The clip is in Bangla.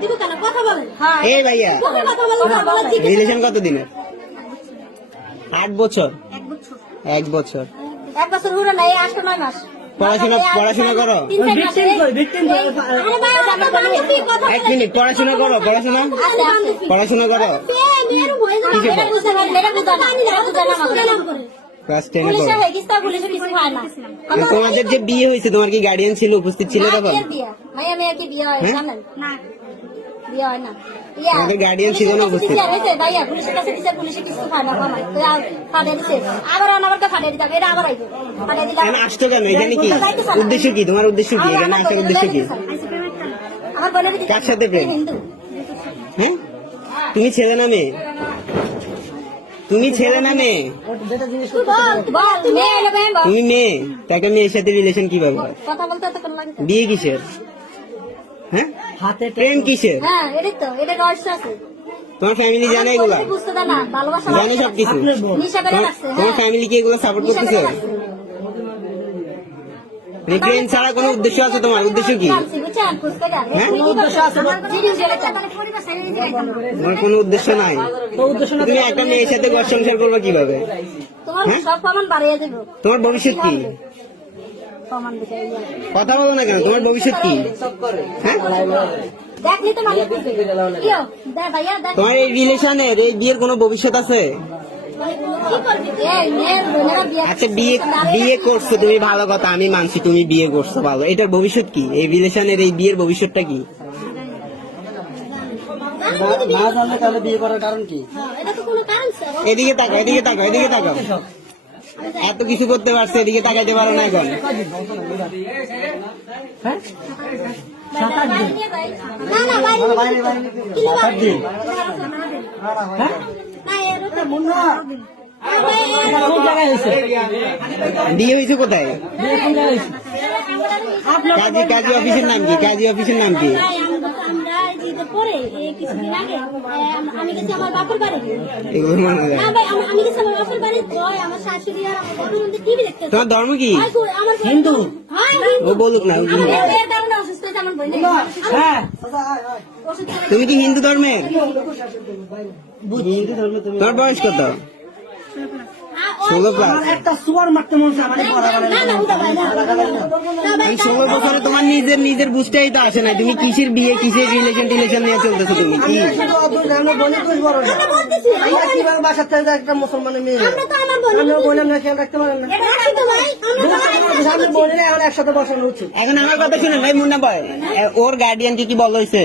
এই ভাইয়া রিলেশন কত দিনের? 8 বছর। 1 বছর। 1 বছর হলো না, এই 8-9 মাস। পড়াশোনা করো? 1 মিনিট, পড়াশোনা করো? পড়াশোনা করো? ক্লাস 10 এ পড়ো। তোমাদের যে বিয়ে হয়েছে তোমার কি গার্ডিয়ান ছিল, উপস্থিত ছিল তখন? তোমাদের গার্ডিয়ান ছিল না উপস্থিত? আসতো কেন এখানে? কি উদ্দেশ্য, কি তোমার উদ্দেশ্য কি এখানে আসার উদ্দেশ্য কি? কার সাথে প্রেম? হ্যাঁ, তুমি ছেলে না মেয়ে? তুমি ছেলে না মেয়ে? তুমি মেয়ে, তাকে মেয়ের সাথে রিলেশন কিভাবে হয়? বিয়ে কিসের? হ্যাঁ, প্রেম কিসের? তোমার ফ্যামিলি জানে এগুলা? জানে সবকিছু? তোমার ফ্যামিলি কি এগুলো সাপোর্ট করতেছে? প্রেম ছাড়া কোনো উদ্দেশ্য আছে তোমার? উদ্দেশ্য কি? হ্যাঁ, তোমার কোনো উদ্দেশ্য নাই। তুমি একটা মেয়ের সাথে ঘর সংসার করবে কিভাবে? তোমার ভবিষ্যৎ কি? কথা বলো না কেন? তোমার ভবিষ্যৎ কি? হ্যাঁ, তোমার এই রিলেশনের, এই বিয়ের কোনো ভবিষ্যৎ আছে? আচ্ছা, বিয়ে করছো তুমি, ভালো কথা, আমি মানছি তুমি বিয়ে করছো, ভালো। এটার ভবিষ্যৎ কি? এই রিলেশনের এই বিয়ের ভবিষ্যৎটা কি? না জানলে তাহলে বিয়ে করার কারণ কি? এদিকে তাকাও, এদিকে তাকাও, এদিকে তাকাও। এত কিছু করতে পারছে, এদিকে তাকাইতে পারো না এখন? বিয়ে হয়েছে কোথায়? কাজী অফিসের নাম কি? কাজী অফিসের নাম কি? তোমার ধর্ম কি? হিন্দু। ও বলুক না। তুমি কি হিন্দু ধর্মের? তোমার বয়স কত? 16 প্লাস। একটা সুয়ার মারতে মন চায়। 16 বছরে তোমার নিজের বুঝতেই তো আসে না। তুমি কিসের বিয়ে, কিসের রিলেশন নিয়ে চলতেছো? তুমি কি বাসার থেকে একটা মুসলমানের মেয়ে বললাম না, খেয়াল রাখতে পারেন না? বোনের এখন একসাথে বসানো উচিত। এখন আমার কথা শুনেন ভাই, মুন্না ভাই, ওর গার্ডিয়ানকে কি বলা হয়েছে?